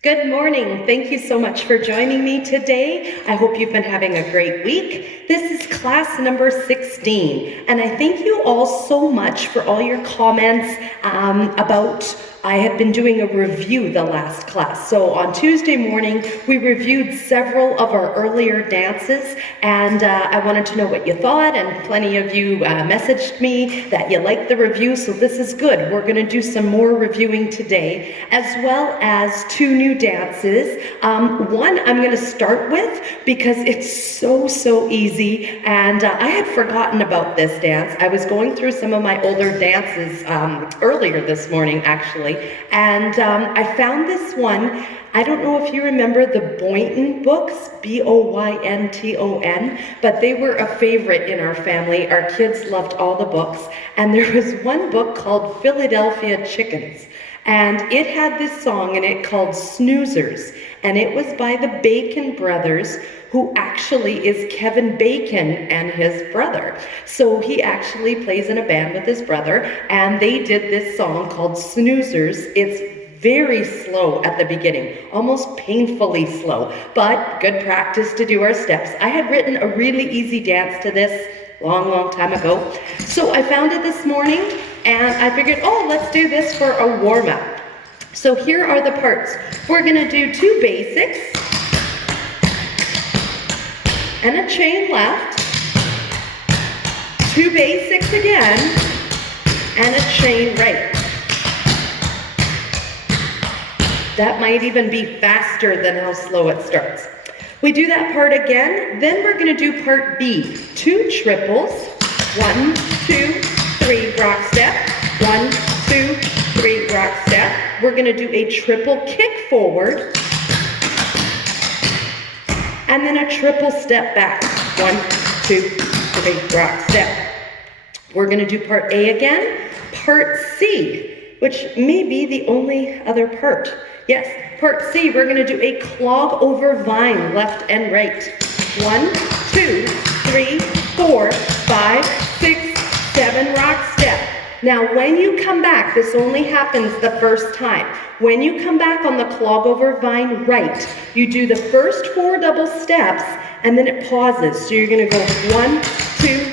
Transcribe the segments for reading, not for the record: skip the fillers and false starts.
Good morning. Thank you so much for joining me today. I hope you've been having a great week. This is class number 16, and I thank you all so much for all your comments I have been doing a review the last class. So on Tuesday morning, we reviewed several of our earlier dances, and I wanted to know what you thought, and plenty of you messaged me that you liked the review, so this is good. We're gonna do some more reviewing today, as well as two new dances. One I'm gonna start with because it's so easy, and I had forgotten about this dance. I was going through some of my older dances earlier this morning, actually, and I found this one. I don't know if you remember the Boynton books, Boynton, but they were a favorite in our family. Our kids loved all the books, and there was one book called Philadelphia Chickens, and it had this song in it called Snoozers, and it was by the Bacon brothers, who actually is Kevin Bacon and his brother. So he actually plays in a band with his brother, and they did this song called Snoozers. It's very slow at the beginning, almost painfully slow, but good practice to do our steps. I had written a really easy dance to this long time ago. So I found it this morning, and I figured, let's do this for a warm-up. So here are the parts. We're gonna do two basics, and a chain left, two basics again, and a chain right. That might even be faster than how slow it starts. We do that part again, then we're gonna do part B. Two triples, 1, 2, 3, rock step, 1, 2, 3, rock step. We're gonna do a triple kick forward, and then a triple step back. 1, 2, 3, rock step. We're gonna do part A again, part C, which may be the only other part. Yes, part C, we're gonna do a clog over vine, left and right. 1, 2, 3, 4, 5, 6, 7, rock step. Now, when you come back, this only happens the first time. When you come back on the clog over vine right, you do the first 4 double steps, and then it pauses. So you're gonna go 1, 2,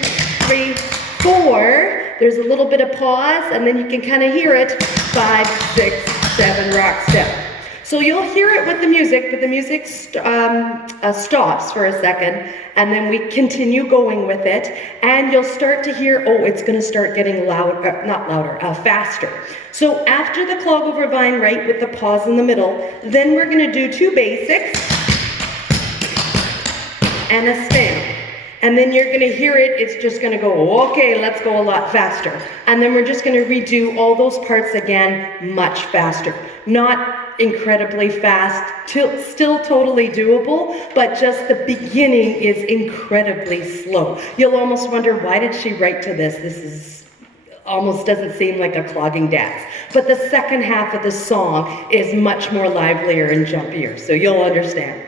3, 4. There's a little bit of pause, and then you can kind of hear it. 5, 6, 7, rock step. So you'll hear it with the music, but the music stops for a second, and then we continue going with it, and you'll start to hear, it's gonna start getting faster. So after the clog over vine right with the pause in the middle, then we're gonna do two basics and a stamp. And then you're gonna hear it, it's just gonna go, okay, let's go a lot faster. And then we're just gonna redo all those parts again much faster. Not incredibly fast, still totally doable, but just the beginning is incredibly slow. You'll almost wonder, why did she write to this? This is almost doesn't seem like a clogging dance. But the second half of the song is much more livelier and jumpier, so you'll understand.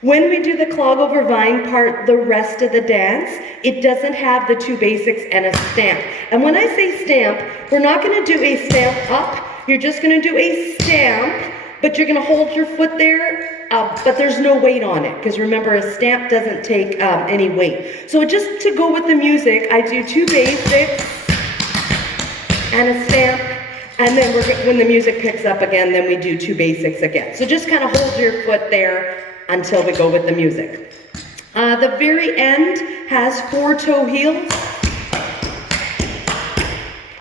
When we do the clog over vine part, the rest of the dance, it doesn't have the two basics and a stamp. And when I say stamp, we're not gonna do a stamp up, you're just gonna do a stamp, but you're gonna hold your foot there, but there's no weight on it, because remember, a stamp doesn't take any weight. So just to go with the music, I do two basics and a stamp, and then when the music picks up again, then we do two basics again. So just kind of hold your foot there until we go with the music. The very end has 4 toe heels.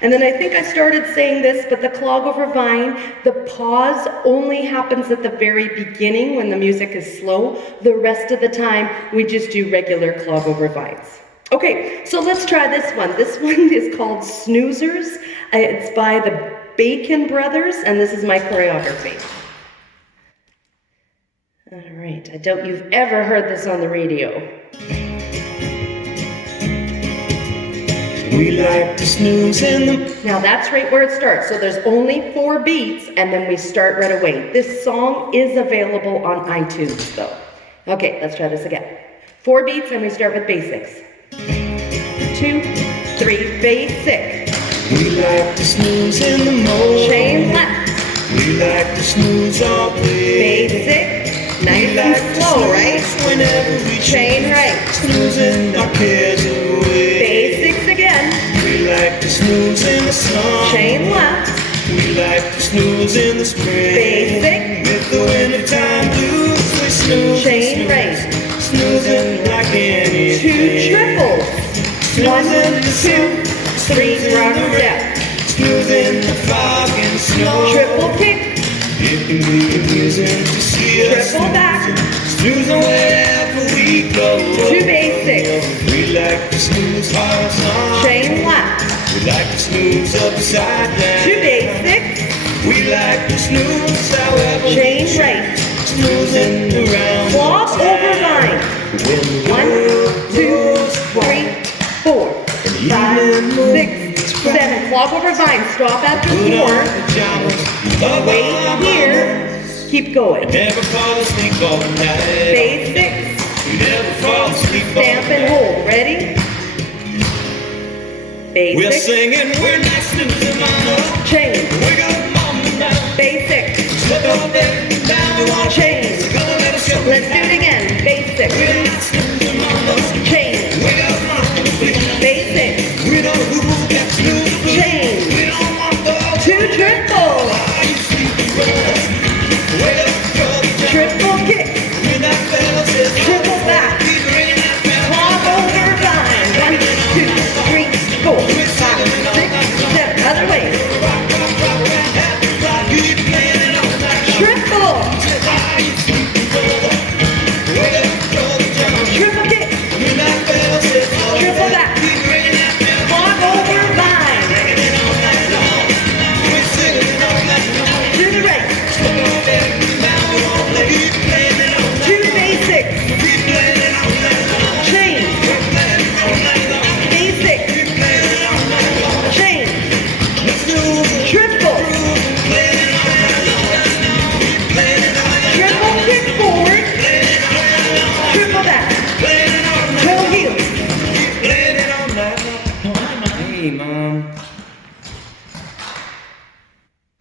And then I think I started saying this, but the clog over vine, the pause only happens at the very beginning when the music is slow. The rest of the time, we just do regular clog over vines. Okay, so let's try this one. This one is called Snoozers. It's by the Bacon brothers, and this is my choreography. All right, I doubt you've ever heard this on the radio. We like to snooze in the... Now that's right where it starts. So there's only 4 beats, and then we start right away. This song is available on iTunes, though. Okay, let's try this again. 4 beats, and we start with basics. 2, 3, basic. We like to snooze in the morning. Chain left. We We like to snooze all day. Basic, nice and slow, right? Whenever we Chain right. Snoozing our cares away. Basics again. We like to snooze in the sun. Chain left. We like to snooze in the spring. Basic. With the wintertime blues, we snooze. Chain right. Snoozing like anything. 2 triples. 1, 2, 3, rock step. Snoozing the fog and snow. Triple kick. It can be amusing to see us Triple back. snoozing wherever we go. 2 basics. We like to snooze horizontal. Chain left. We like to snooze upside down. 2 basics. We like to snooze however Chain right. Snoozing around. Flop over vine. 1, 2, 3, 4, 5, 6, 7. Flop over vine. Stop after 4. Wait here. Keep going. Never fall asleep all night. Basics. You never fall asleep all Stamp and hold. Ready? We're Basics. singing, we're not snoozing mama. Chain. We got mama now. Basics. Slip up there, down we want Chain. Gonna let us show. Let's do it again. Basics. We're not snoozing mama. Chain. We got mama. Basics. We know who got snoozing. Chain. We don't want those. 2 triples. Why you sleeping, brother? Wake up, brother. Triple kick. When that bell says Triple back. keep ringing that bell. Flop over vine. 1, 2, 3, 4, 5, 6, 7. Other way. Keep playing it all night. Triple. Why you sleeping, brother? Wake up, brother. Triple kick. When that bell says Triple back. keep ringing that bell. Flop over vine. We're singing it all night long. To the right. Now we won't play. Keep playing it all night. 2 basics. Keep playing it all night long. Chain. Keep playing it all night long. Basic. Keep playing it all night long. Chain. Let's do it. Triple. Playing it all night long. Keep playing it all night long. Triple kick forward. Playing it all night long. Triple back. Playing it all night Toe long. heel. Keep playing it all night long. Hey, Mom.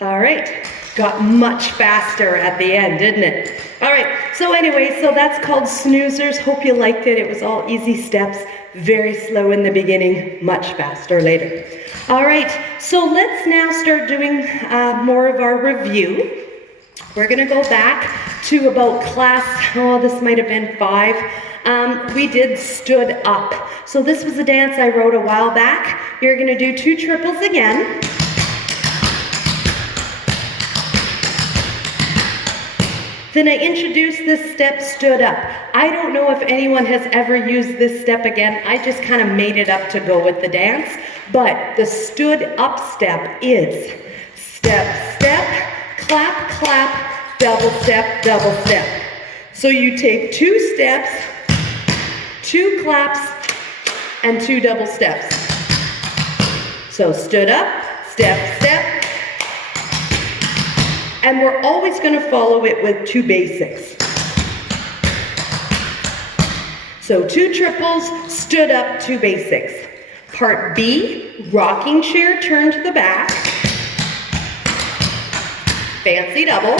All right, got much faster at the end, didn't it? All right, so anyway, so that's called Snoozers. Hope you liked it. It was all easy steps, very slow in the beginning, much faster later. All right, so let's now start doing more of our review. We're gonna go back to about class, this might have been 5. We did stood up. So this was a dance I wrote a while back. You're gonna do 2 triples again. Then I introduced this step, stood up. I don't know if anyone has ever used this step again. I just kind of made it up to go with the dance. But the stood up step is step, step, clap, clap, double step, double step. So you take 2 steps, 2 claps, and 2 double steps. So stood up, step, step, and we're always going to follow it with 2 basics. So 2 triples, stood up, 2 basics. Part B, rocking chair, turn to the back. Fancy double.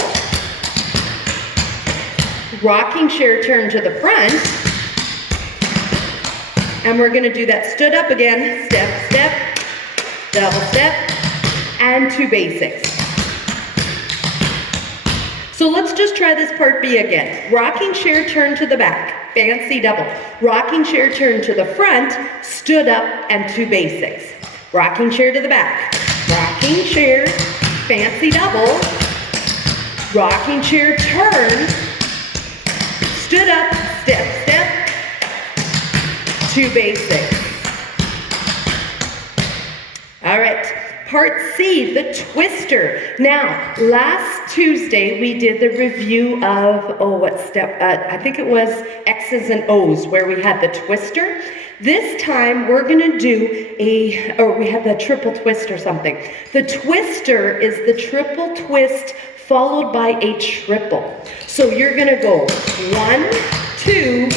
Rocking chair, turn to the front. And we're going to do that stood up again. Step, step, double step, and 2 basics. So let's just try this part B again. Rocking chair, turn to the back. Fancy double. Rocking chair, turn to the front. Stood up, and 2 basics. Rocking chair to the back. Rocking chair, fancy double. Rocking chair, turn. Stood up, step, step. 2 basics. All right. Part C, the twister. Now, last Tuesday we did the review of, what step? I think it was X's and O's where we had the twister. This time we're gonna do we have the triple twist or something. The twister is the triple twist followed by a triple. So you're gonna go 1, 2,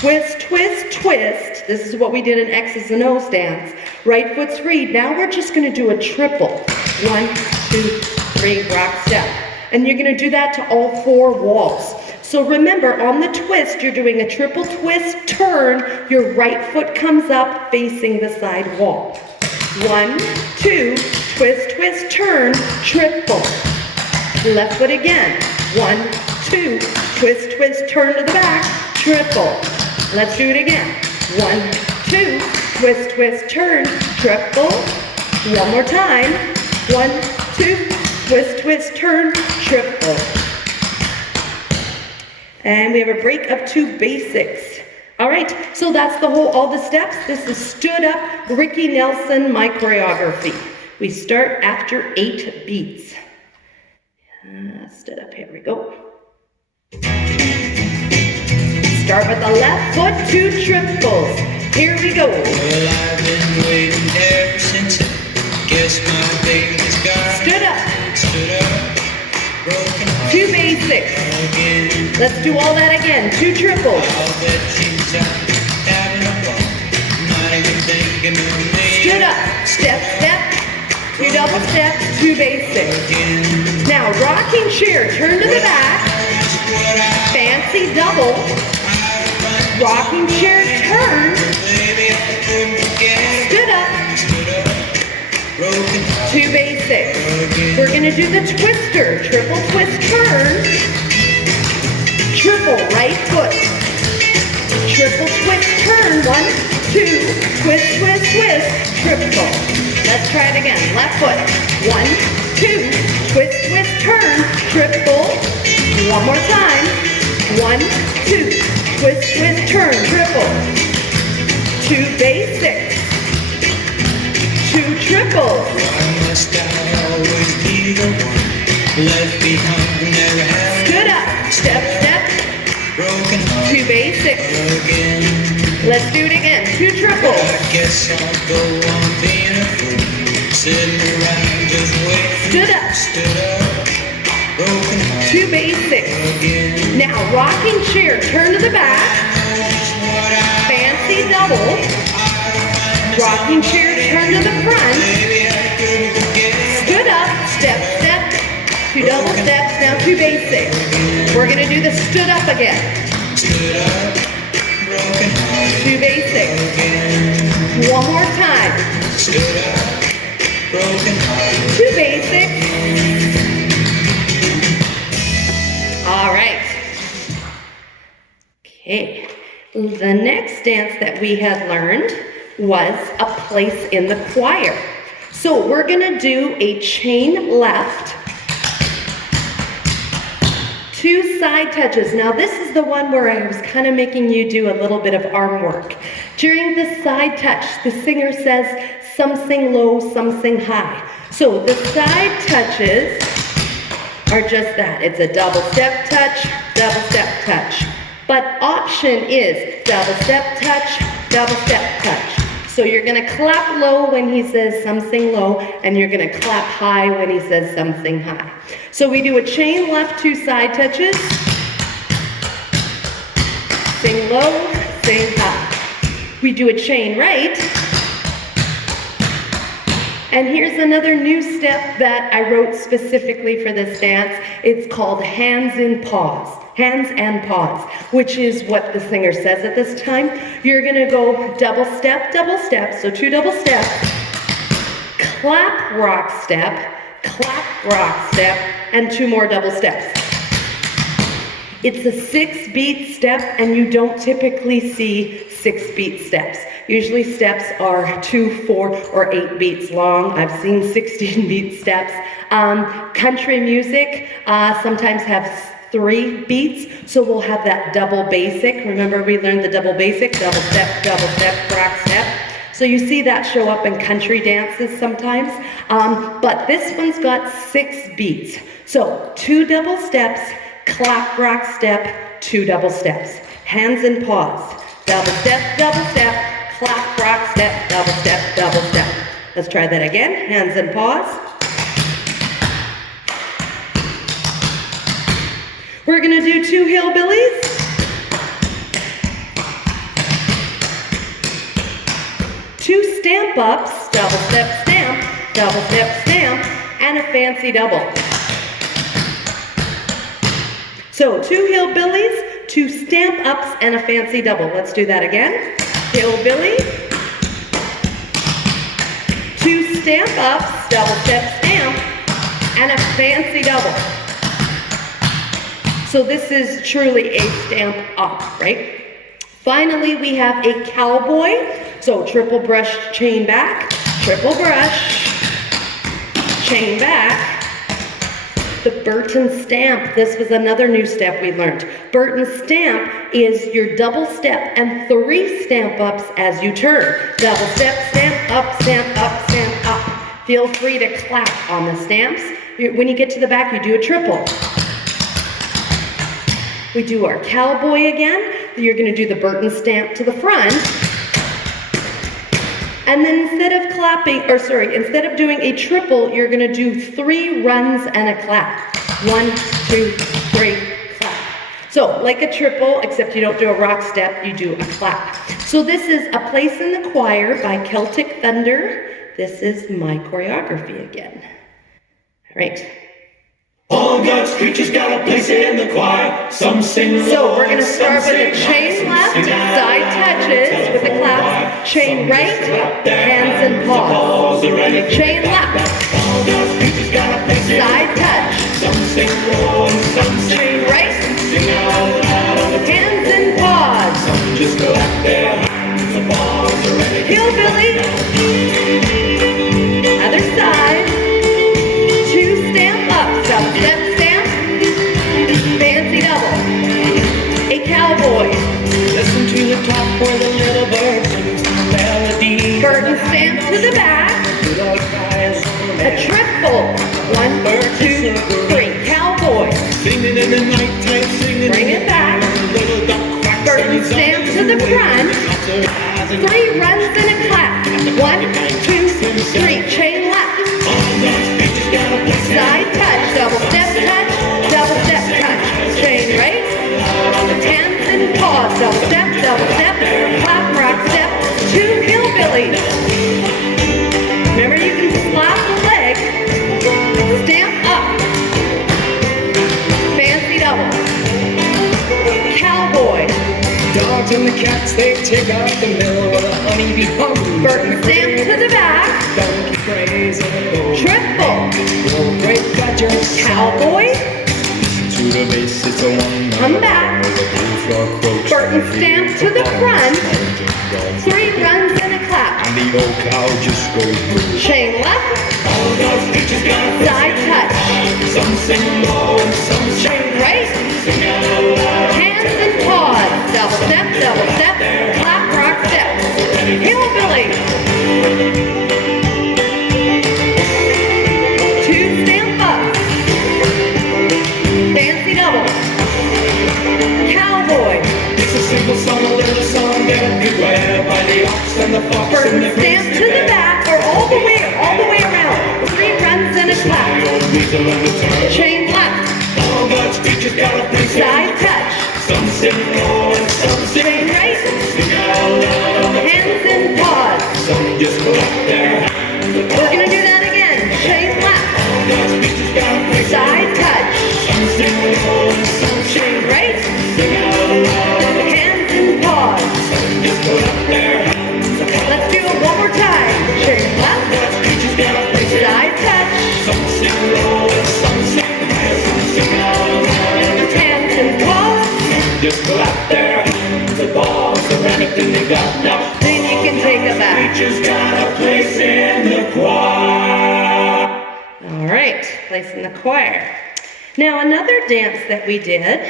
twist, twist, twist. This is what we did in X's and O's dance. Right foot's read. Now we're just going to do a triple. 1, 2, 3, rock step. And you're gonna do that to all 4 walls. So remember, on the twist, you're doing a triple twist, turn, your right foot comes up facing the side wall. 1, 2, twist, twist, turn, triple. Left foot again. 1, 2, twist, twist, turn to the back, triple. Let's do it again. 1, 2, twist, twist, turn, triple. One more time. 1, 2, twist, twist, turn, triple. And we have a break of 2 basics. All right, so that's all the steps. This is stood up, Ricky Nelson, my choreography. We start after 8 beats. Stood up, here we go. Start with the left foot, 2 triples. Here we go. Well, I've been waiting ever since I guess my baby's got Stood up. stood up, broken heart 2 basics. again. Let's do all that again. 2 triples. I'll bet she's out having a ball, not even thinking of me. Stood up. Step, step. 2 double steps, 2 basics. Again. Now, rocking chair, turn to the back. That's what I Fancy double. Rocking chair, turn. baby, I couldn't forget. Stood up. Stood up, broken heart 2 basics. again. We're gonna do the twister. Triple twist, turn. Triple right foot. Triple twist, turn. 1, 2, twist, twist, twist. Triple. Let's try it again. Left foot. 1, 2, twist, twist, turn. Triple. One more time. 1, 2, twist, twist, turn. Triple. 2 basics. 2 triples. Why must I always be the one left behind, never have Stood up. Step, step. broken heart 2 basics. again? Let's do it again. 2 triples. I guess I'll go on being a fool, sitting around just waiting. Stood up. Stood up, broken heart 2 basics. again. Now, rocking chair, turn to the back. That's what I Fancy double. Rocking chair, turn to the front. baby, I couldn't forget. Stood up. Step, step. 2 double steps. Now 2 basics. We're going to do the stood up again. Stood up, broken heart 2 basics. again. One more time. Stood up, broken heart 2 basics. All right. Okay. The next dance that we had learned was a place in the choir. So we're gonna do a chain left, 2 side touches. Now this is the one where I was kind of making you do a little bit of arm work. During the side touch, the singer says, some sing low, some sing high. So the side touches are just that. It's a double step touch, double step touch. But option is double step touch, double step touch. So you're gonna clap low when he says something low, and you're gonna clap high when he says something high. So we do a chain left, 2 side touches. Sing low, sing high. We do a chain right. And here's another new step that I wrote specifically for this dance. It's called hands in pause. Hands and pause, which is what the singer says at this time. You're gonna go double step, so 2 double steps, clap, rock step, and 2 more double steps. It's a 6-beat step, and you don't typically see 6-beat steps. Usually steps are 2, 4, or 8 beats long. I've seen 16-beat steps. Country music sometimes have 3 beats, so we'll have that double basic. Remember we learned the double basic, double step, rock step. So you see that show up in country dances sometimes, but this one's got 6 beats. So 2 double steps, clap, rock step, 2 double steps. Hands in pause, double step, clap, rock step, double step. Let's try that again, hands in pause. We're gonna do 2 hillbillies. Two stamp ups, double step stamp, and a fancy double. So 2 hillbillies, 2 stamp ups, and a fancy double. Let's do that again. Hillbilly, 2 stamp ups, double step stamp, and a fancy double. So this is truly a stamp up, right? Finally, we have a cowboy. So triple brush, chain back, triple brush, chain back. The Burton stamp, this was another new step we learned. Burton stamp is your double step and 3 stamp ups as you turn. Double step, stamp up, stamp up, stamp up. Feel free to clap on the stamps. When you get to the back, you do a triple. We do our cowboy again. You're gonna do the Burton stamp to the front. And then instead of doing a triple, you're gonna do 3 runs and a clap. 1, 2, 3, clap. So like a triple, except you don't do a rock step, you do a clap. So this is A Place in the Choir by Celtic Thunder. This is my choreography again. All right. All God's creatures got a place in the choir. Some sing. So we're going to start with a chain left, side touches with the claps, chain right, hands and paws. Chain left, side touch, chain right, hands and paws. Just go out there, hands and paws are ready. Hillbilly, other side, 2 stamp up, step stamp, fancy double, a cowboy, Listen to the top where the little bird sings the melody. Burton stamp to the back, a triple, 1, 2, 3, cowboy, Singing in the nighttime, singing. bring it back, Little duck quacks Burton stamp to the front, 3 runs and a clap, 1, 2, 3, chain left, side touch, double step touch, chain right, hands and paws, double step, clap, rock step, 2 hillbillies. Remember you can slap the leg, stamp up, fancy double, cowboy, Dogs and the cats, they take out the mill where the honeybee hums. Burton stamp to the back, Donkey crazy, triple, great badgers. cowboy, To the base, it's a one. come back, Burton stamp to the front, 3 runs and a clap, And the old cow just goes blue. chain left, All God's creatures got a place. side touch, Some sing low and some chain right, sing out loud. hands and paws, double step, clap, rock step, hillbilly, 2 stamp up, fancy double, cowboy, It's a simple song, a little song everywhere by the ox and the fox and Burton the stamp to the back, or all the way around, 3 runs and a clap, weasel and the turtle. chain left, All God's creatures got a place. side touch, Some sing low and some sing. chain right, Sing out loud. hands and paws. Some just go out there. We're gonna do that again, chain left, All God's creatures got a place. side touch, Some sing low and some chain right, sing out loud. hands and paws. Some just go out there. Let's do it one more time. Chain left, God's creatures got a place. side touch, Some sing low and some sing high. Some sing out loud. hands and paws. Just go out there. The balls are anything they got now. Then you can take it back. Creatures got a place in the choir. All right, place in the choir. Now another dance that we did,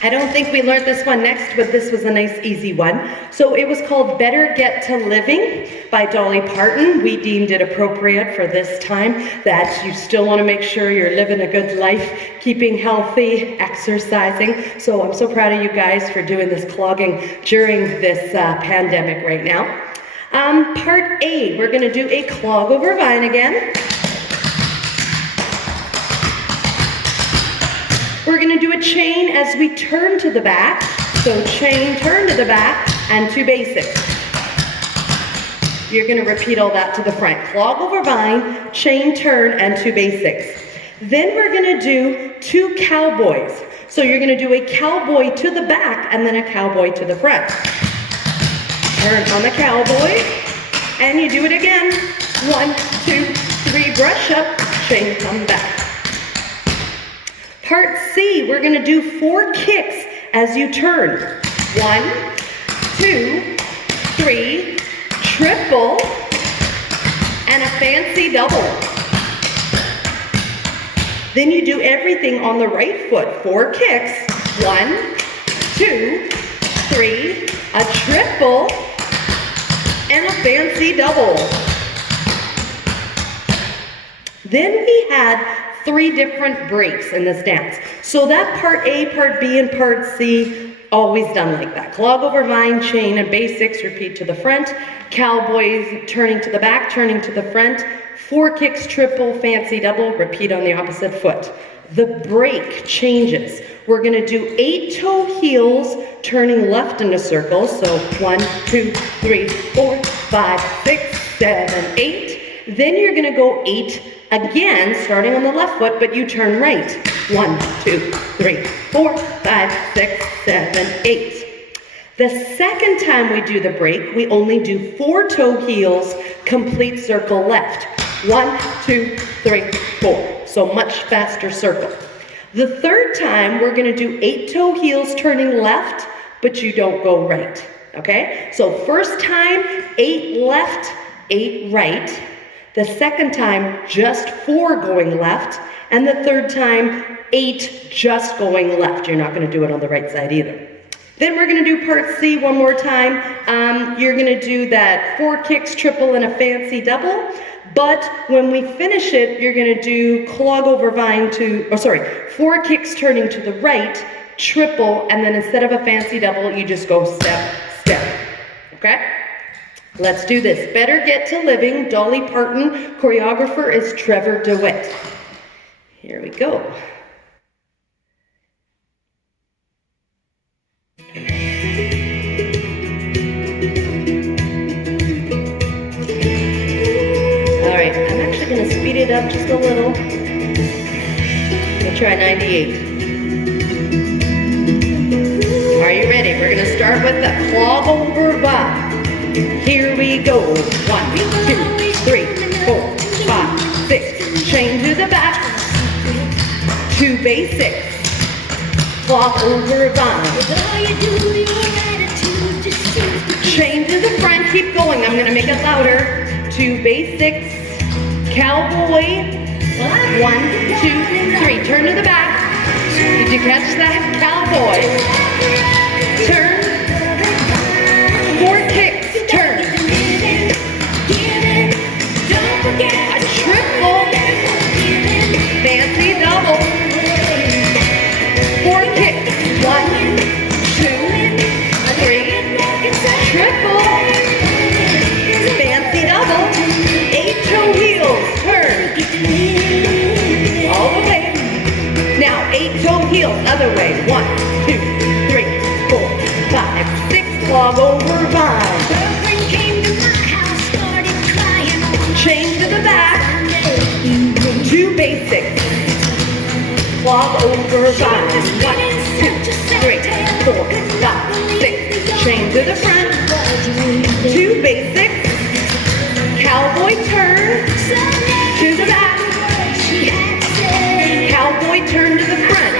I don't think we learned this one next, but this was a nice easy one. So it was called Better Get to Living by Dolly Parton. We deemed it appropriate for this time that you still want to make sure you're living a good life, keeping healthy, exercising. So I'm so proud of you guys for doing this clogging during this pandemic right now. Part A, we're going to do a clog over vine again. We're going to do a chain as we turn to the back. So chain, turn to the back, and 2 basics. You're going to repeat all that to the front. Clog over vine, chain, turn, and 2 basics. Then we're gonna do 2 cowboys. So you're gonna do a cowboy to the back and then a cowboy to the front. Turn on the cowboy, and you do it again. 1, 2, 3, brush up, chain, come back. Part C, we're gonna do 4 kicks as you turn. 1, 2, 3, triple, and a fancy double. Then you do everything on the right foot. 4 kicks. 1, 2, 3, a triple, and a fancy double. Then we had 3 different breaks in this dance. So that part A, part B, and part C, always done like that. Clog over vine, chain, and basics, repeat to the front. Cowboys, turning to the back, turning to the front. 4 kicks, triple, fancy double, repeat on the opposite foot. The break changes. We're gonna do 8 toe heels, turning left in a circle. So 1, 2, 3, 4, 5, 6, 7, 8. Then you're gonna go 8 again, starting on the left foot, but you turn right. 1, 2, 3, 4, 5, 6, 7, 8. The second time we do the break, we only do 4 toe heels, complete circle left. 1, 2, 3, 4. So much faster circle. The third time, we're gonna do 8 toe heels turning left, but you don't go right, okay? So first time, 8 left, 8 right. The second time, just 4 going left. And the third time, 8 just going left. You're not gonna do it on the right side either. Then we're gonna do part C one more time. You're gonna do that 4 kicks, triple, and a fancy double. But when we finish it, you're gonna do clog over vine 4 kicks turning to the right, triple, and then instead of a fancy double, you just go step, step, okay? Let's do this. Better Get to Living, Dolly Parton. Choreographer is Trevor Dewitt. Here we go. All right, I'm actually going to speed it up just a little. We'll try 98. Are you ready? We're going to start with the clog over vine. Here we go. 1, 2, 3, 4, 5, 6. Chain to the back. 2 basics. Clog over vine. Chain to the front. Keep going. I'm going to make it louder. 2 basics. Cowboy. 1, 2, 3. Turn to the back. Did you catch that? Cowboy. Turn. 4 kicks. Turn. A triple. Fancy double. 4 kicks. 1, 2, 3. Triple. Fancy double. 8 toe heels. Turn. All the way. Now 8 toe heels. Other way. 1, 2, 3, 4, 5, 6. Clog over vine. Chain to the back. 2 basics. Clog over vine. 1, 2, 3, 4, 5, 6. Chain to the front. 2 basics. Cowboy turn. To the back. Cowboy turn to the front.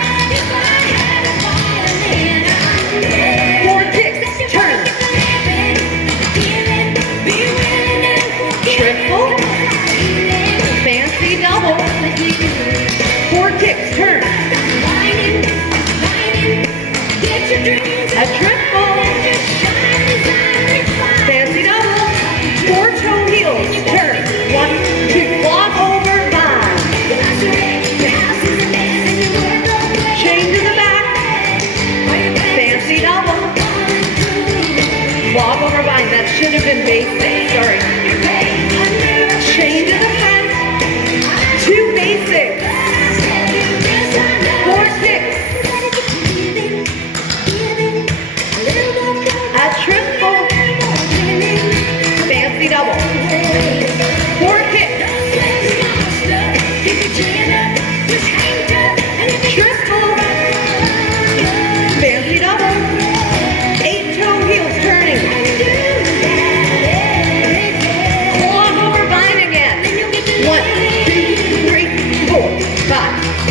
4 kicks. Turn. Triple. Fancy double. 4 kicks. Turn. A triple. Fancy double. 4 toe heels. Turn. 1, 2. Clog over vine. Chain to the back. Fancy double. Clog over vine. That should have been basic. Sorry. Chain to the front. 2 basics. 4 kicks.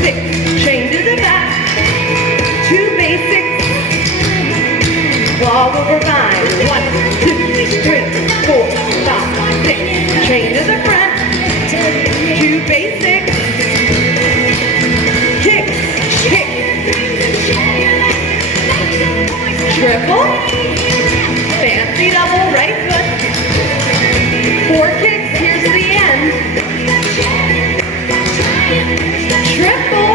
6, chain to the back, 2 basics, clog over vine, 1, 2, 3, 4, 5, 6, chain to the front, 2 basics, kick, kick, triple, fancy double, right foot, 4 kicks, here's the end, triple,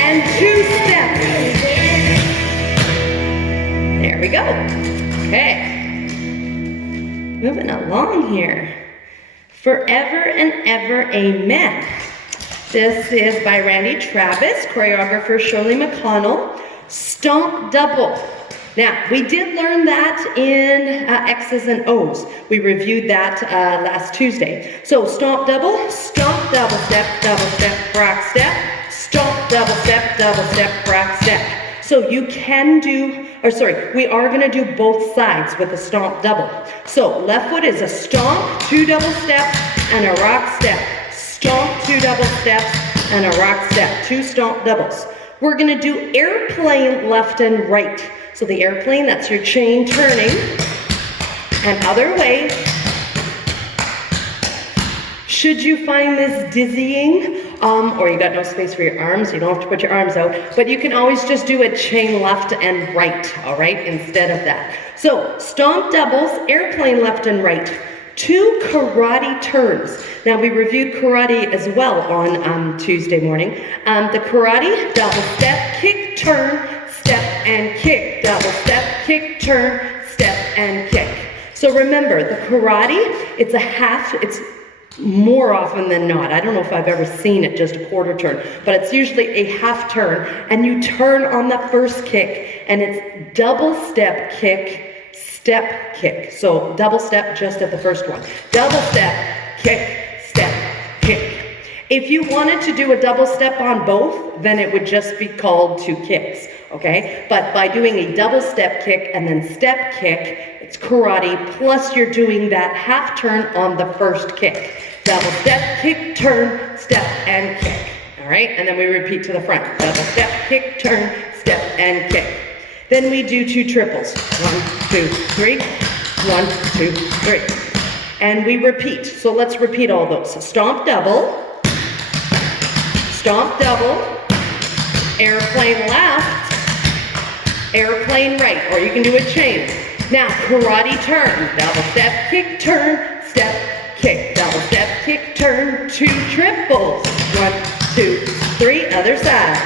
and 2 steps. There we go. Okay. Moving along here. Forever and Ever, Amen. This is by Randy Travis, choreographer Shirley McConnell. Stomp double. Now, we did learn that in X's and O's. We reviewed that last Tuesday. So, stomp double step, rock step, stomp double step, rock step. So you can do, we are gonna do both sides with a stomp double. So left foot is a stomp, 2 double steps, and a rock step. Stomp, 2 double steps, and a rock step. 2 stomp doubles. We're gonna do airplane left and right. So the airplane, that's your chain turning, and other way. Should you find this dizzying, or you got no space for your arms, you don't have to put your arms out, but you can always just do a chain left and right, all right, instead of that. So, stomp doubles, airplane left and right, 2 karate turns. Now, we reviewed karate as well on Tuesday morning. The karate, double step, kick, turn, step, and kick. Double step, kick, turn, step, and kick. So remember, the karate, it's a half, it's more often than not. I don't know if I've ever seen it just a quarter turn, but it's usually a half turn, and you turn on the first kick, and it's double step kick, step kick. So double step just at the first one. Double step, kick, step, kick. If you wanted to do a double step on both, then it would just be called 2 kicks, okay? But by doing a double step kick and then step kick, it's karate, plus you're doing that half turn on the first kick. Double step, kick, turn, step, and kick. All right, and then we repeat to the front. Double step, kick, turn, step, and kick. Then we do 2 triples. 1, 2, 3. 1, 2, 3. And we repeat. So let's repeat all those. So stomp double, airplane left, airplane right, or you can do a chain. Now, karate turn, double step, kick, turn, step, kick, double step, kick, turn, 2 triples. 1, 2, 3, other side.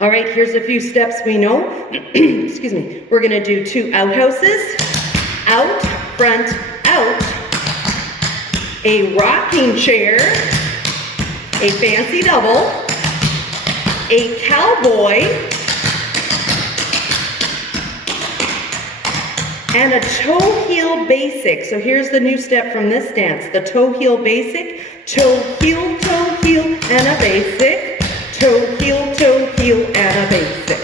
All right, here's a few steps we know. Excuse me. We're gonna do 2 outhouses, out, front, out, a rocking chair, a fancy double, a cowboy, and a toe heel basic. So here's the new step from this dance. The toe heel basic, toe heel, and a basic. Toe heel, and a basic.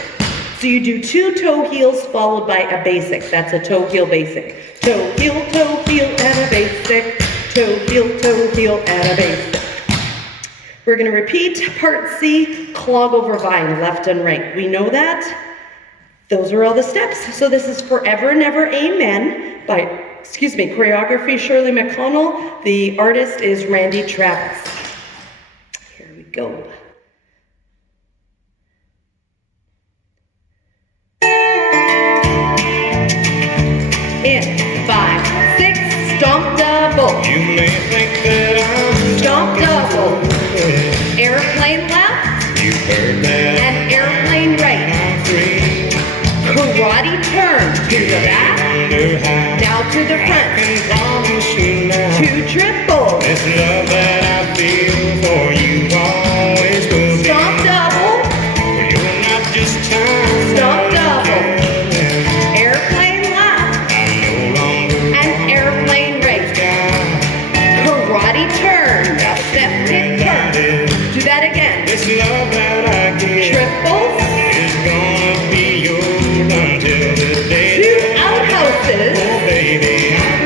So you do 2 toe heels followed by a basic. That's a toe heel basic. Toe heel, and a basic. Toe heel, and a basic. We're gonna repeat part C, clog over vine, left and right. We know that. Those are all the steps. So this is Forever and Ever, Amen by, choreography Shirley McConnell. The artist is Randy Travis. Here we go. In 5, 6, stomp double. You may think that I'm Stomp double. Airplane left. You heard that And airplane right. I'm free. Karate turn to the back, Wonder how now to the I front, can promise you now. 2 triples, This love that I feel for you always will be. stomp double, But you're not just time. Stomp that I double. can. airplane left, I'm no longer and airplane right. Karate turn, now step, kick, turn. Do that again. This love that I give Triples, is gonna be yours until the day 2 that I outhouses, oh baby, I'm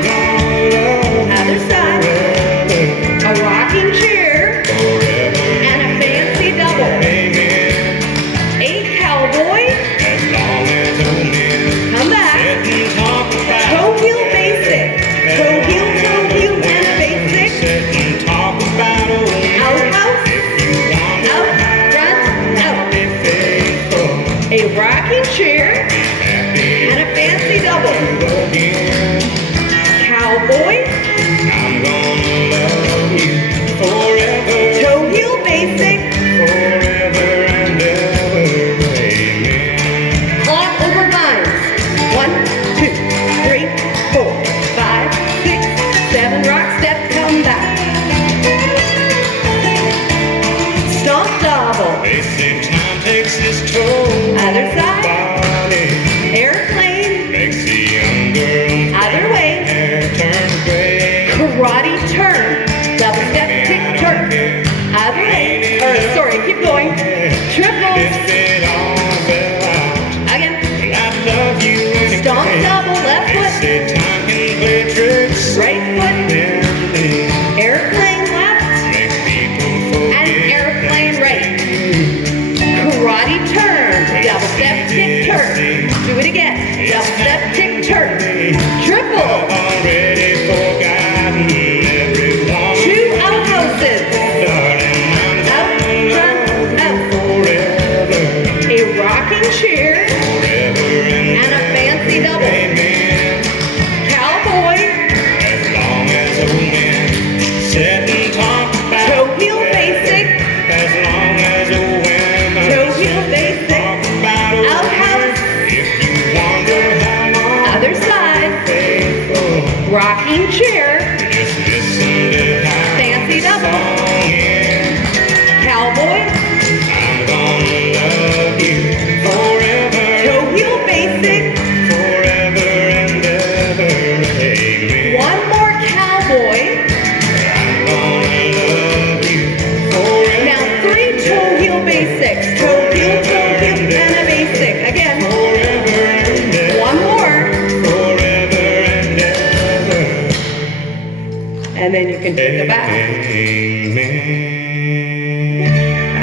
into the back.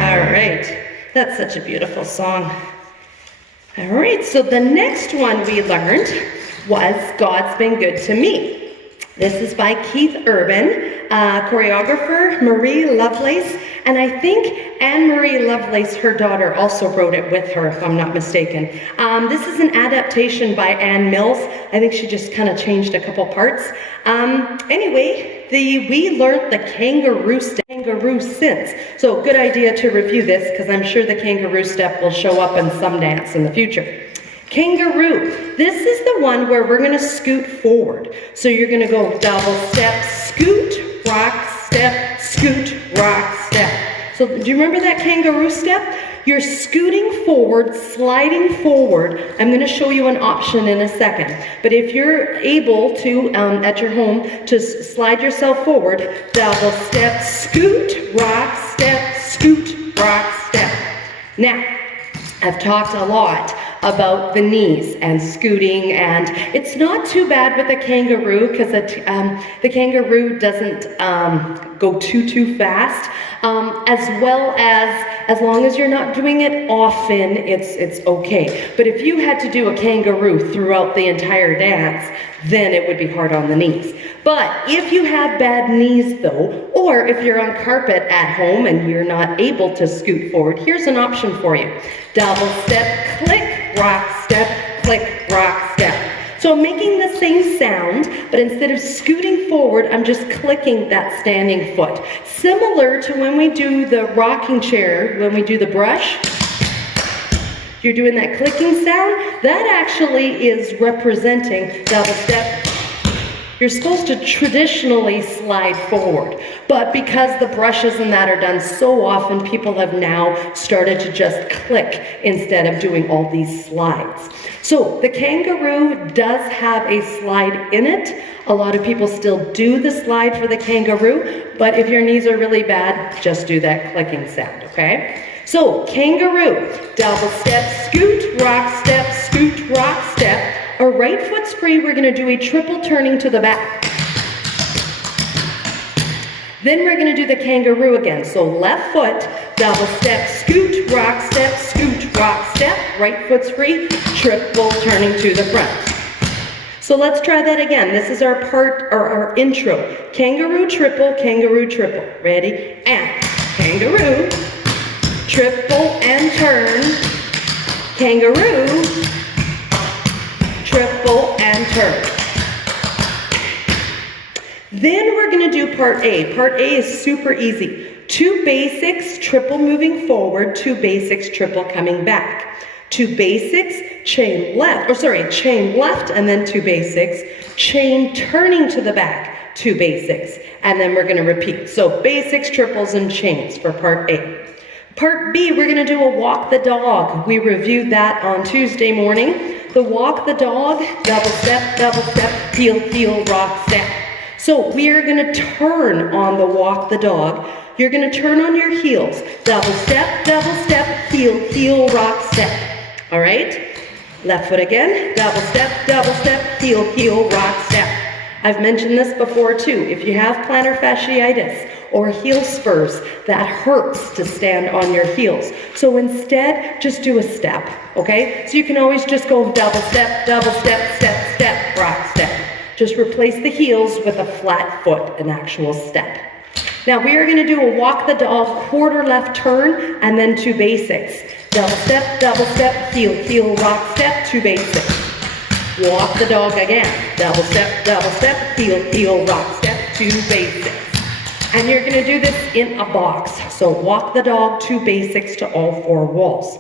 All right, that's such a beautiful song. All right, so the next one we learned was God's Been Good to Me. This is by Keith Urban, choreographer Marie Lovelace, and I think Anne-Marie Lovelace, her daughter, also wrote it with her, if I'm not mistaken. This is an adaptation by Ann Mills. I think she just kind of changed a couple parts. Anyway, we learned the kangaroo since. So good idea to review this, because I'm sure the kangaroo step will show up in some dance in the future. Kangaroo. This is the one where we're going to scoot forward. So you're going to go double step, scoot, rock, step, scoot, rock, step. So do you remember that kangaroo step? You're scooting forward, sliding forward. I'm going to show you an option in a second. But if you're able to, at your home, to slide yourself forward, double step, scoot, rock, step, scoot, rock, step. Now, I've talked a lot about the knees and scooting, and it's not too bad with a kangaroo because the kangaroo doesn't go too fast, as long as you're not doing it often, it's okay. But if you had to do a kangaroo throughout the entire dance, then it would be hard on the knees. But if you have bad knees though, or if you're on carpet at home and you're not able to scoot forward, here's an option for you. Double step, click, rock, step, click, rock, step. So I'm making the same sound, but instead of scooting forward, I'm just clicking that standing foot. Similar to when we do the rocking chair, when we do the brush, you're doing that clicking sound. That actually is representing double step. You're supposed to traditionally slide forward, but because the brushes and that are done so often, people have now started to just click instead of doing all these slides. So the kangaroo does have a slide in it. A lot of people still do the slide for the kangaroo, but if your knees are really bad, just do that clicking sound, okay? So kangaroo, double step, scoot, rock, step, scoot, rock, step. Our right foot's free, we're gonna do a triple turning to the back. Then we're gonna do the kangaroo again. So left foot, double step, scoot, rock, step, scoot, rock, step. Right foot's free, triple turning to the front. So let's try that again. This is our part, or our intro. Kangaroo, triple, ready? And kangaroo, triple and turn, kangaroo, triple and turn. Then we're going to do part A. Part A is super easy. 2 basics, triple moving forward, 2 basics, triple coming back. 2 basics, chain left, and then 2 basics, chain turning to the back, 2 basics, and then we're going to repeat. So basics, triples, and chains for part A. Part B, we're going to do a walk the dog. We reviewed that on Tuesday morning. The walk the dog, double step, heel, heel, rock, step. So we are going to turn on the walk the dog. You're going to turn on your heels. Double step, heel, heel, rock, step. All right? Left foot again. Double step, heel, heel, rock, step. I've mentioned this before too. If you have plantar fasciitis or heel spurs, that hurts to stand on your heels. So instead, just do a step, okay? So you can always just go double step, step, rock, step. Just replace the heels with a flat foot, an actual step. Now we are gonna do a walk the dog, quarter left turn, and then 2 basics. Double step, heel, heel, rock, step, 2 basics. Walk the dog again. Double step, heel, heel, rock, step, 2 basics. And you're gonna do this in a box. So walk the dog, 2 basics to all 4 walls.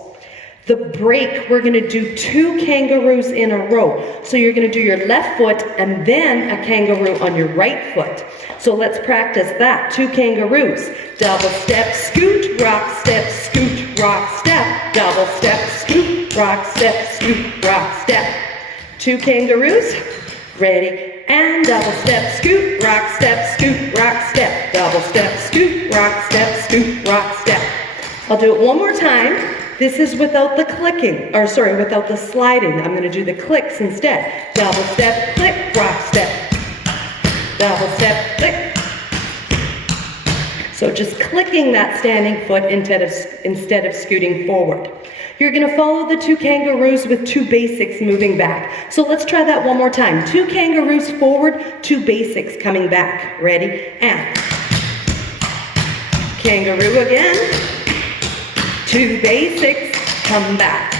The break, we're gonna do 2 kangaroos in a row. So you're gonna do your left foot and then a kangaroo on your right foot. So let's practice that. 2 kangaroos. Double step, scoot, rock, step, scoot, rock, step. Double step, scoot, rock, step, scoot, rock, step. 2 kangaroos. Ready? And double step, scoot, rock, step, scoot, rock, step. Double step, scoot, rock, step, scoot, rock, step. I'll do it one more time. This is without the clicking, or sorry, without the sliding. I'm gonna do the clicks instead. Double step, click, rock, step. Double step, click, So just clicking that standing foot instead of scooting forward. You're going to follow the 2 kangaroos with 2 basics moving back. So let's try that one more time. 2 kangaroos forward, 2 basics coming back. Ready? And kangaroo again. 2 basics, come back.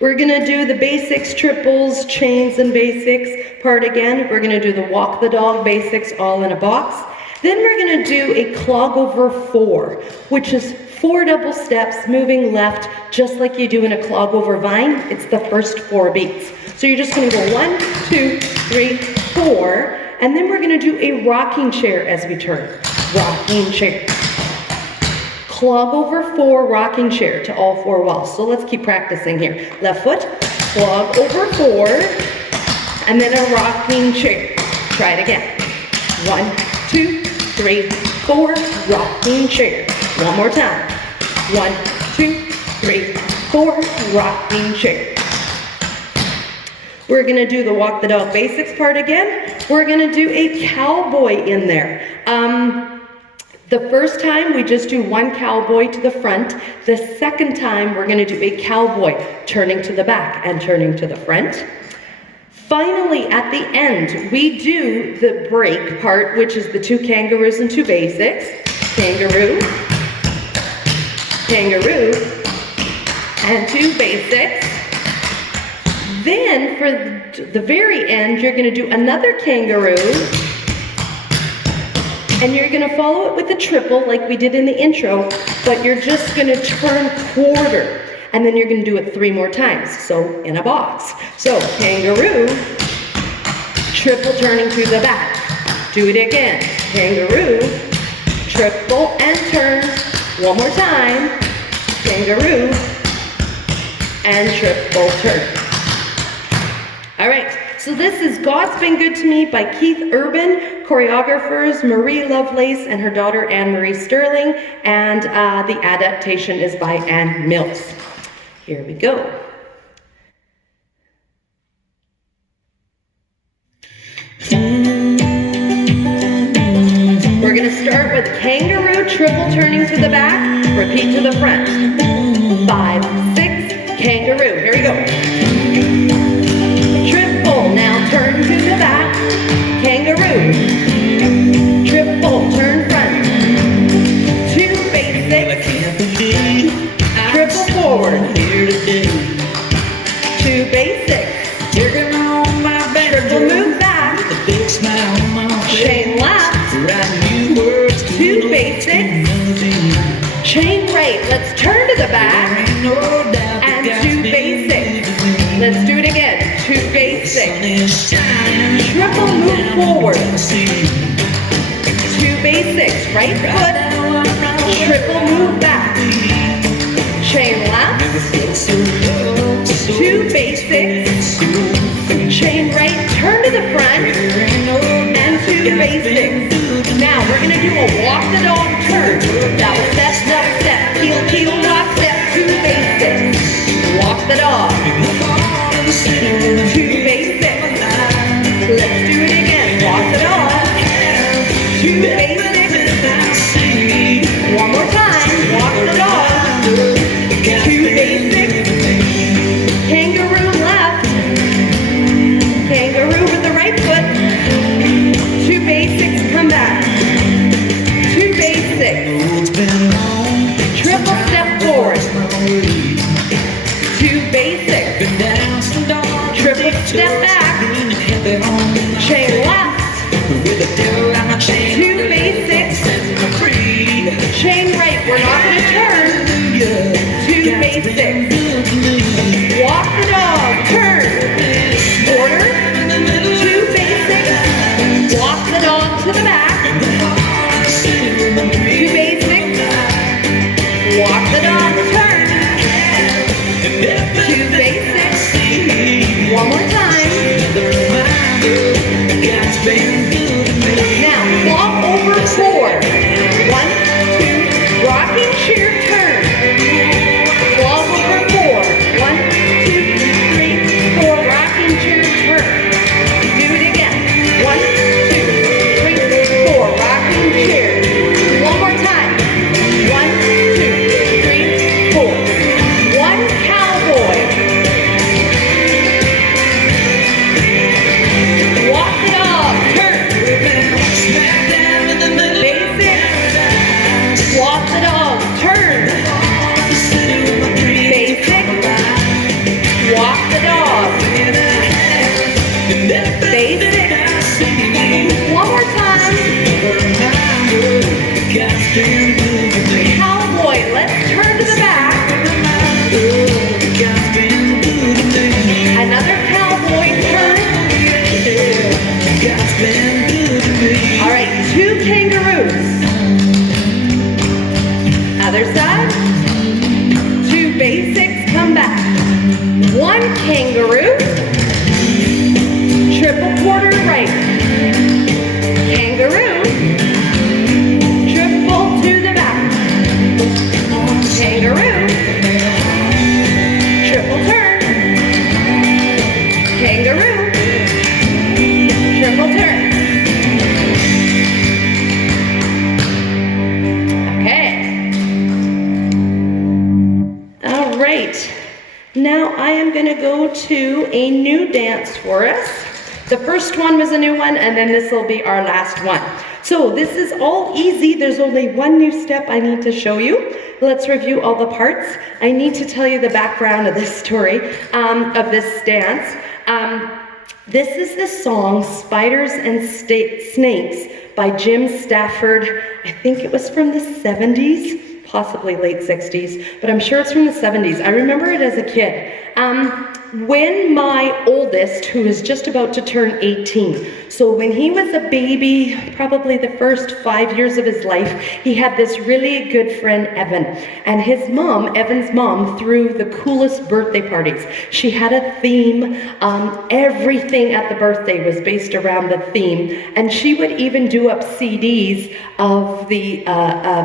We're going to do the basics, triples, chains, and basics part again. We're going to do the walk the dog basics all in a box. Then we're going to do a clog over 4, which is 4 double steps moving left, just like you do in a clog over vine. It's the first 4 beats. So you're just going to go 1, 2, 3, 4, and then we're going to do a rocking chair as we turn. Rocking chair. Clog over 4, rocking chair to all 4 walls. So let's keep practicing here. Left foot, clog over 4, and then a rocking chair. Try it again. 1, 2, 3, 4, rocking chair. One more time. 1, 2, 3, 4, rocking chair. We're gonna do the walk the dog basics part again. We're gonna do a cowboy in there. The first time we just do 1 cowboy to the front. The second time we're gonna do a cowboy turning to the back and turning to the front. Finally, at the end, we do the break part, which is the 2 kangaroos and 2 basics. Kangaroo, kangaroo, and 2 basics. Then for the very end, you're going to do another kangaroo, and you're going to follow it with a triple like we did in the intro, but you're just going to turn quarter. And then you're going to do it 3 more times, so in a box. So kangaroo, triple turning to the back. Do it again. Kangaroo, triple and turn. One more time. Kangaroo and triple turn. All right, so this is God's Been Good to Me by Keith Urban, choreographers Marie Lovelace and her daughter Anne-Marie Sterling, and the adaptation is by Ann Mills. Here we go. We're going to start with kangaroo, triple turning to the back, repeat to the front. 5, 6, kangaroo. Here we go. Triple, now turn to the back. Kangaroo. Triple, turn front. 2 basics. Triple forward. 2 basics. Triple move back. Chain left. 2 basics. Chain right. Let's turn to the back. And 2 basics. Let's do it again. 2 basics. Triple move forward. 2 basics. Right foot. Triple move back. Chain left. 2 basics. Chain right. Turn to the front. And 2 basics. Now we're going to do a walk the dog turn. Double step, double step, heel, heel, walk step, 2 basics. Walk the dog. 2 basics. Let's do it again. Walk the dog. 2 basics. One more time. Walk the dog. 2 basics. Kangaroo left. Kangaroo with the right foot. 2 basics. Come back. 2 basics. Triple step forward. 2 basics. Triple step back. Chain left. 2 basics. Chain right. We're not going to turn. 2 basics. Walk the dog. Turn. Order. 2 basics. Walk the dog to the back. 2 basics. Walk the dog. Turn. 2 basics. One more time. Now, walk over 4. 1, 2, rocking chair turn. Walk over 4. 1, 2, 3, 4, rocking chair turn. Do it again. 1, 2, 3, 4, rocking chair. kangaroos. Other side. 2 basics, come back. 1 kangaroo. Triple quarter right. Kangaroo. Triple to the back. Kangaroo. Triple turn. Kangaroo. Triple turn. All right, now I am going to go to a new dance for us. The first one was a new one, and then this will be our last one. So this is all easy. There's only one new step I need to show you. Let's review all the parts. I need to tell you the background of this story, of this dance. This is the song Spiders and Snakes by Jim Stafford. I think it was from the 70s, possibly late 60s, but I'm sure it's from the 70s. I remember it as a kid. When my oldest, who is just about to turn 18, so when he was a baby, probably the first 5 years of his life, he had this really good friend, Evan. And his mom, Evan's mom, threw the coolest birthday parties. She had a theme. Everything at the birthday was based around the theme. And she would even do up CDs of the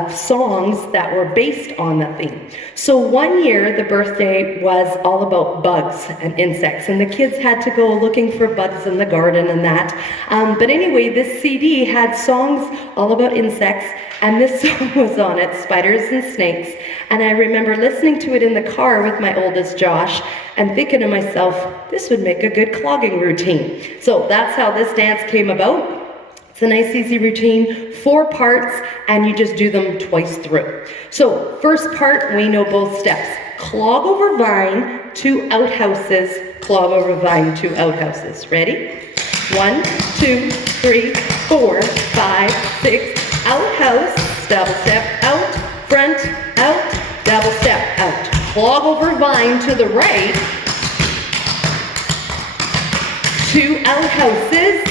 songs that were based on the theme. So one year, the birthday was all about bugs and insects, and the kids had to go looking for bugs in the garden and that. But anyway, this CD had songs all about insects, and this song was on it, Spiders and Snakes. And I remember listening to it in the car with my oldest Josh and thinking to myself, this would make a good clogging routine. So that's how this dance came about. It's a nice, easy routine, 4 parts, and you just do them twice through. So first part, we know both steps. Clog over vine, 2 outhouses, clog over vine, 2 outhouses. Ready? 1, 2, 3, 4, 5, 6, outhouse, double step out, front, out, double step out. Clog over vine to the right, 2 outhouses,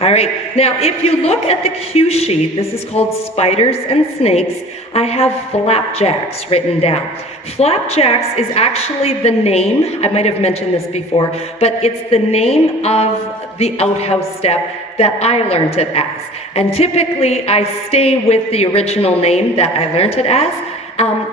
all right, now if you look at the cue sheet, this is called Spiders and Snakes, I have flapjacks written down. Flapjacks is actually the name, I might have mentioned this before, but it's the name of the outhouse step that I learned it as. And typically I stay with the original name that I learned it as.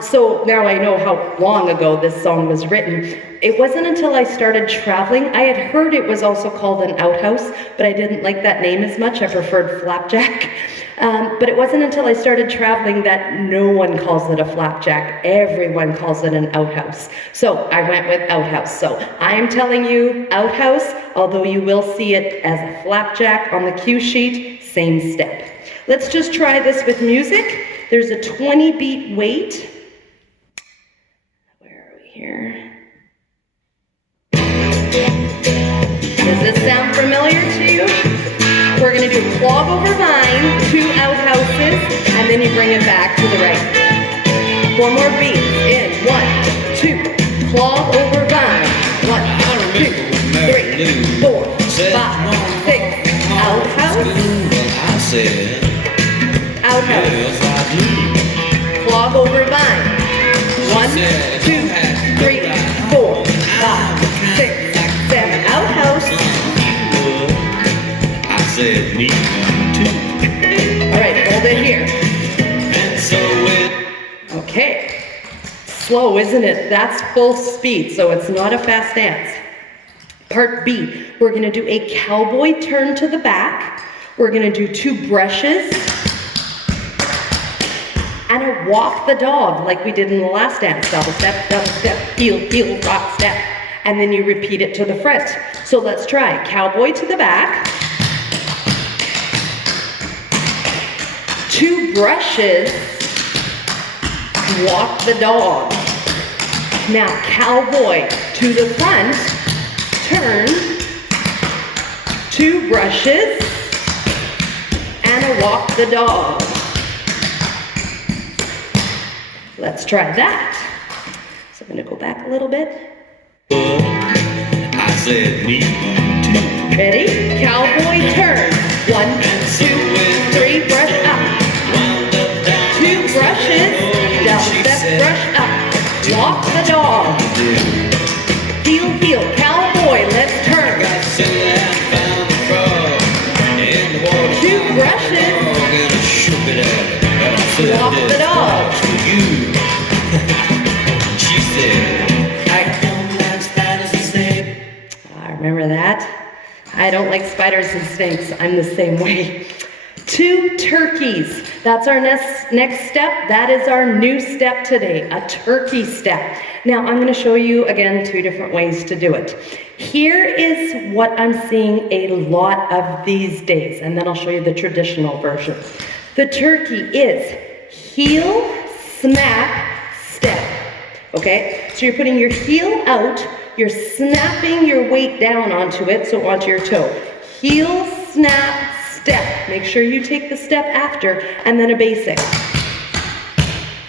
So now I know how long ago this song was written. It wasn't until I started traveling, I had heard it was also called an outhouse, but I didn't like that name as much. I preferred flapjack. But it wasn't until I started traveling that no one calls it a flapjack. Everyone calls it an outhouse. So I went with outhouse. So I am telling you outhouse, although you will see it as a flapjack on the cue sheet, same step. Let's just try this with music. There's a 20 beat wait. Where are we here? Does this sound familiar to you? We're going to do clog over vine, 2 outhouses, and then you bring it back to the right. 4 more beats. In 1, 2, clog over vine. 1, 2, 3, 4, 5, 6. Outhouse. Outhouse. Clog over vine. 1, 2, 3, 4, 5, 6, 7. Outhouse. Said need 1, 2. All right, hold it here. And so it. Okay. Slow, isn't it? That's full speed, so it's not a fast dance. Part B, we're going to do a cowboy turn to the back. We're going to do 2 brushes. And a walk the dog like we did in the last dance. Double step, heel, heel, rock, step. And then you repeat it to the front. So let's try. Cowboy to the back. 2 brushes, walk the dog. Now cowboy to the front, turn, 2 brushes, and a walk the dog. Let's try that. So I'm going to go back a little bit. I said, need to. Ready? Cowboy turn. 1, 2, 3, brush up. Wound up down. 2 brushes, down step, brush up. Walk the dog. Heel, heel, cowboy, let's turn. Got silly and found the frog in the water. 2 brushes, Frog and I shook it at her. And I said, walk the "This dog." frog's for you. She said, I don't like spiders and snakes. I remember that. I don't like spiders and snakes. I'm the same way. 2 turkeys. That's our next step. That is our new step today, a turkey step. Now I'm going to show you again 2 different ways to do it. Here is what I'm seeing a lot of these days, and then I'll show you the traditional version. The turkey is heel, snap, step. Okay, so you're putting your heel out, you're snapping your weight down onto it, so onto your toe. Heel, snap, step. Make sure you take the step after, and then a basic.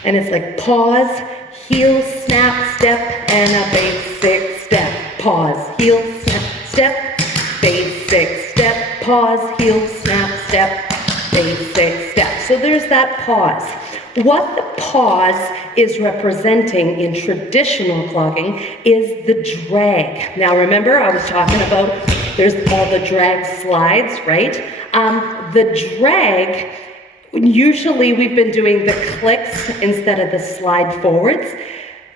And it's like pause, heel, snap, step, and a basic step. Pause, heel, snap, step, basic step. Pause, heel, snap, step, basic step. So there's that pause. What the pause is representing in traditional clogging is the drag. Now remember, I was talking about there's all the drag slides, right? The drag, usually we've been doing the clicks instead of the slide forwards.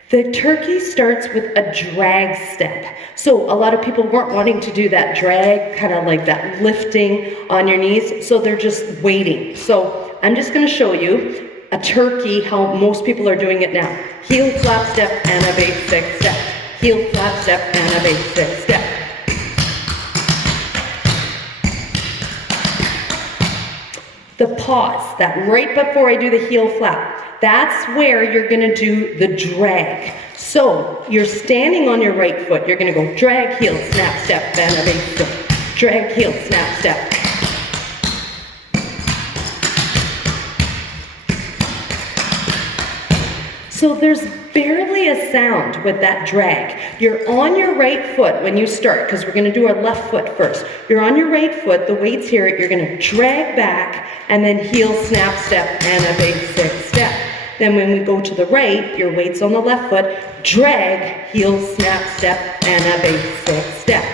The turkey starts with a drag step. So a lot of people weren't wanting to do that drag, kind of like that lifting on your knees, so they're just waiting. So I'm just going to show you a turkey, how most people are doing it now. Heel, flap, step, and a basic step. Heel, flap, step, and a basic step. The pause, that right before I do the heel flap, that's where you're gonna do the drag. So you're standing on your right foot, you're gonna go drag, heel, snap, step, and a basic step. Drag, heel, snap, step. So there's barely a sound with that drag. You're on your right foot when you start, because we're gonna do our left foot first. You're on your right foot, the weight's here, you're gonna drag back, and then heel, snap, step, and a basic step. Then when we go to the right, your weight's on the left foot, drag, heel, snap, step, and a basic step.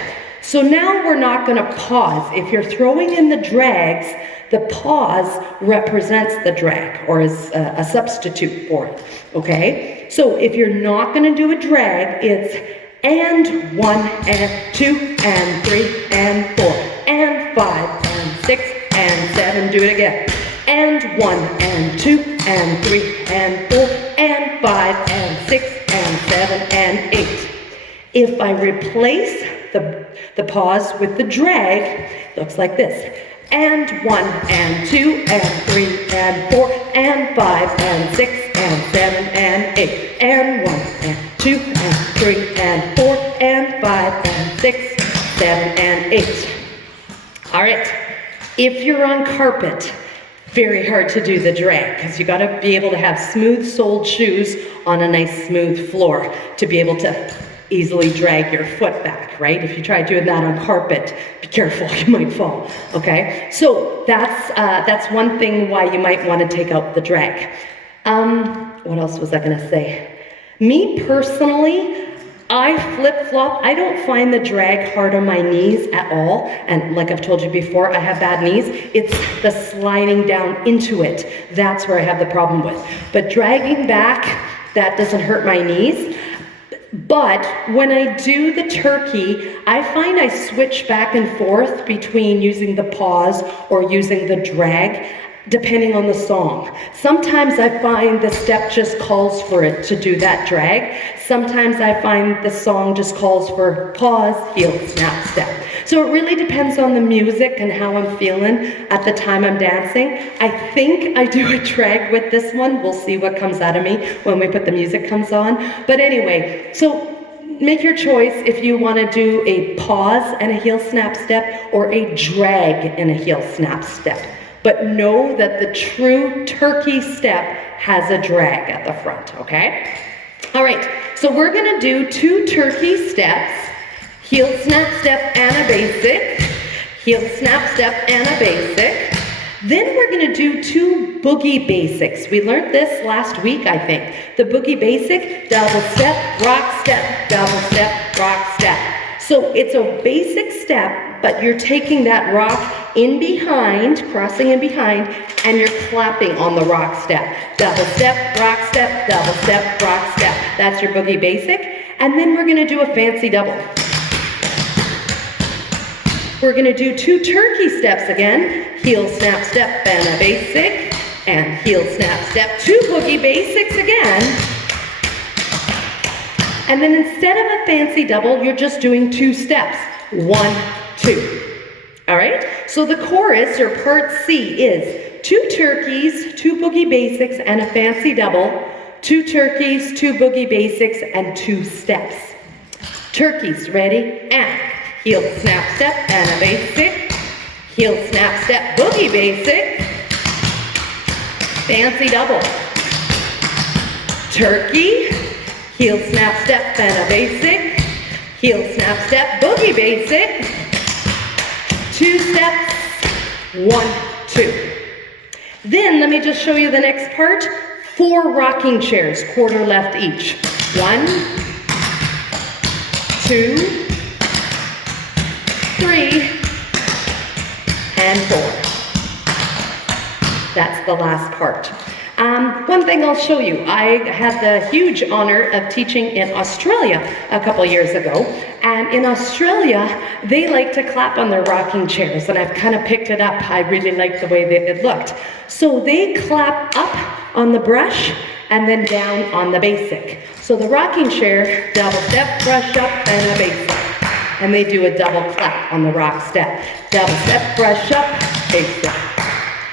So now we're not gonna pause. If you're throwing in the drags, the pause represents the drag, or is a substitute for it, okay? So if you're not gonna do a drag, it's and 1, and 2, and 3, and 4, and 5, and 6, and 7, do it again. And 1, and 2, and 3, and 4, and 5, and 6, and 7, and 8. If I replace the pause with the drag, it looks like this. And 1, and 2, and 3, and 4, and 5, and 6, and 7, and 8. And 1, and 2, and 3, and 4, and 5, and 6, 7, and 8. All right, if you're on carpet, very hard to do the drag, because you gotta be able to have smooth-soled shoes on a nice smooth floor to be able to easily drag your foot back, right? If you try doing that on carpet, be careful, you might fall, okay? So that's one thing why you might want to take out the drag. What else was I gonna say? Me personally, I flip-flop. I don't find the drag hard on my knees at all. And like I've told you before, I have bad knees. It's the sliding down into it. That's where I have the problem with. But dragging back, that doesn't hurt my knees. But when I do the turkey, I find I switch back and forth between using the pause or using the drag, depending on the song. Sometimes I find the step just calls for it to do that drag. Sometimes I find the song just calls for pause, heel, snap, step. So it really depends on the music and how I'm feeling at the time I'm dancing. I think I do a drag with this one. We'll see what comes out of me when we put the music comes on. But anyway, so make your choice if you want to do a pause and a heel snap step or a drag and a heel snap step. But know that the true turkey step has a drag at the front, okay? All right, so we're gonna do 2 turkey steps, heel, snap, step, and a basic. Heel, snap, step, and a basic. Then we're gonna do 2 boogie basics. We learned this last week, I think. The boogie basic, double step, rock step, double step, rock step. So it's a basic step, but you're taking that rock in behind, crossing in behind, and you're clapping on the rock step. Double step, rock step, double step, rock step. That's your boogie basic. And then we're gonna do a fancy double. We're gonna do 2 turkey steps again. Heel, snap, step, and a basic. And heel, snap, step, 2 boogie basics again. And then instead of a fancy double, you're just doing 2 steps. 1, 2. All right? So the chorus, or part C, is 2 turkeys, 2 boogie basics, and a fancy double. 2 turkeys, 2 boogie basics, and 2 steps. Turkeys, ready? And heel, snap, step, and a basic. Heel, snap, step, boogie basic. Fancy double. Turkey. Heel, snap, step, and a basic. Heel, snap, step, boogie basic. 2 steps. 1, 2. Then let me just show you the next part. 4 rocking chairs, quarter left each. 1, 2, 3, and 4. That's the last part. One thing I'll show you. I had the huge honor of teaching in Australia a couple years ago. And in Australia, they like to clap on their rocking chairs. And I've kind of picked it up. I really like the way that it looked. So they clap up on the brush and then down on the basic. So the rocking chair, double step, brush up, and a basic. And they do a double clap on the rock step. Double step, brush up, basic.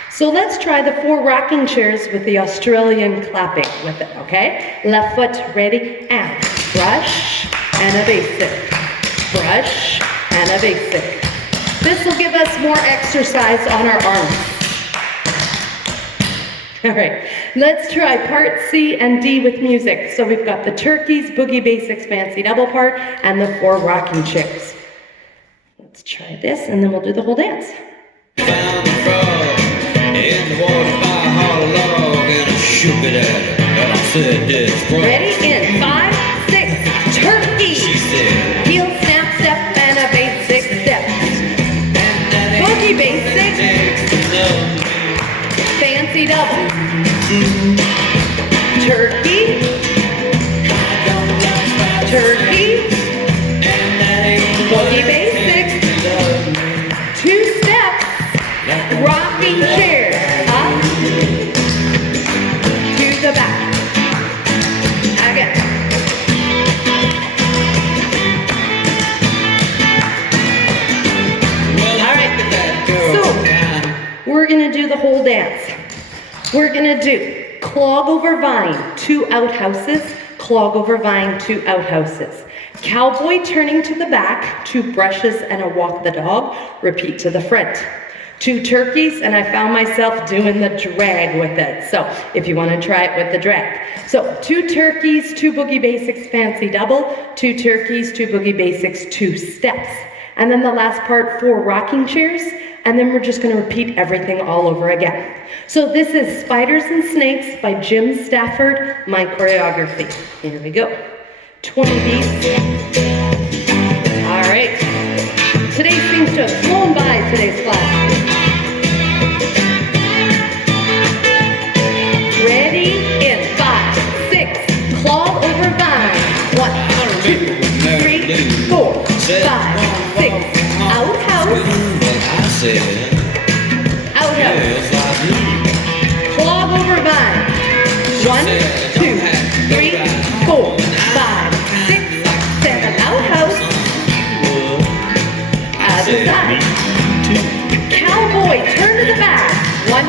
So let's try the 4 rocking chairs with the Australian clapping with it, okay? Left foot, ready, and brush, and a basic. Brush, and a basic. This will give us more exercise on our arms. All right, let's try part C and D with music. So we've got the turkeys, boogie basics, fancy double part, and the 4 rocking chairs. Let's try this, and then we'll do the whole dance. Found the frog in the water by a hollow log, and I shook it at her, and I said, "This frog." Ready, in 5, 6, turkey. She said, Heel, snap, step, and a basic step. Boogie basic. Fancy double. Turkey. Turkey. Boogie basic. 2 steps. Rocking chair. Up. To the back. Again. All right. So, we're going to do the whole dance. We're going to do clog over vine, 2 outhouses, clog over vine, 2 outhouses. Cowboy turning to the back, 2 brushes and a walk the dog, repeat to the front. 2 turkeys, and I found myself doing the drag with it. So if you want to try it with the drag. So 2 turkeys, 2 boogie basics, fancy double, 2 turkeys, 2 boogie basics, 2 steps. And then the last part, 4 rocking chairs, and then we're just going to repeat everything all over again. So this is Spiders and Snakes by Jim Stafford, my choreography. Here we go. 20 beats. All right. Today seems to have flown by today's class. Ready? In 5, 6, clog over vine. 1, 2, 3, 4, 5, 6. Outhouse. Outhouse. Clog over vine. 1, 2, 3, 4, 5, 6, 7. Outhouse. Other side. Cowboy, turn to the back. 1,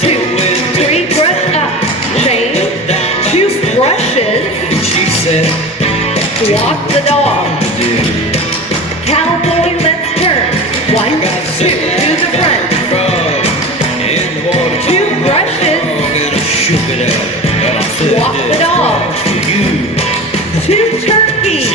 2, 3, brush up. Chain. 2 brushes. Walk the dog. Cowboy, let's turn. 1, 2, to the front. 2 brushes. Walk the dog. 2 turkeys.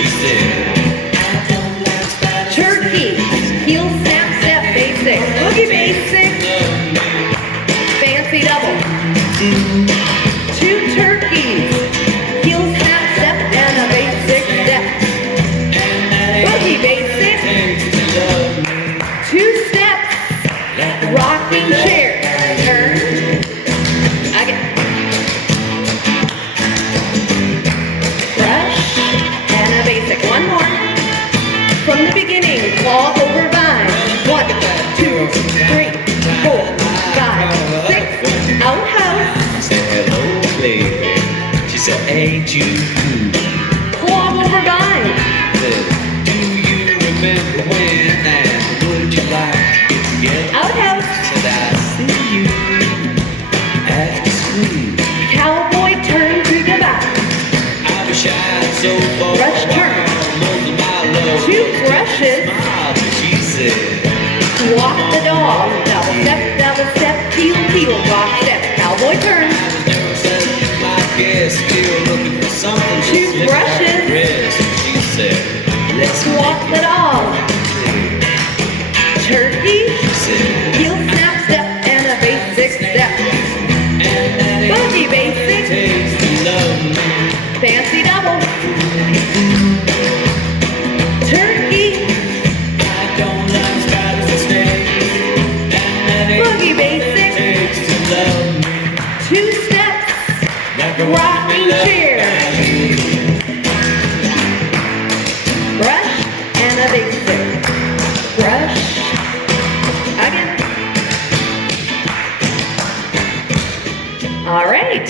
too cool. Clog over vine. Do you remember when and would you like to get together? Outhouse. Said I see you after school. Cowboy turn to the back. I wish I had so far. Brush turn. Most of my love. Two brushes. Smiled and she said, Walk the dog. Double step, heel, heel, walk step. Cowboy turn. I was nervous as my guess, still looking for something. Two She slipped brushes. out the wrist and she said, Let's walk the dog. Turkey. she said, Heel, snap, step, and a basic step. and that ain't Boogie what it basic. takes to love me. Fancy double. Turkey. I don't like spiders and snakes, and that ain't Boogie what it basic. takes to love me. Two steps. Like a Rocking woman chair. loved by you. Brush and a basic. Brush. Again. All right.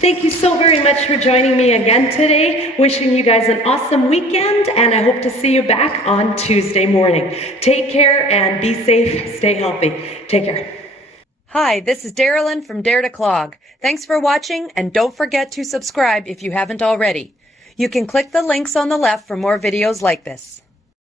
Thank you so very much for joining me again today. Wishing you guys an awesome weekend, and I hope to see you back on Tuesday morning. Take care and be safe. Stay healthy. Take care. Hi, this is Darolyn from Dare to Clog. Thanks for watching, and don't forget to subscribe if you haven't already. You can click the links on the left for more videos like this.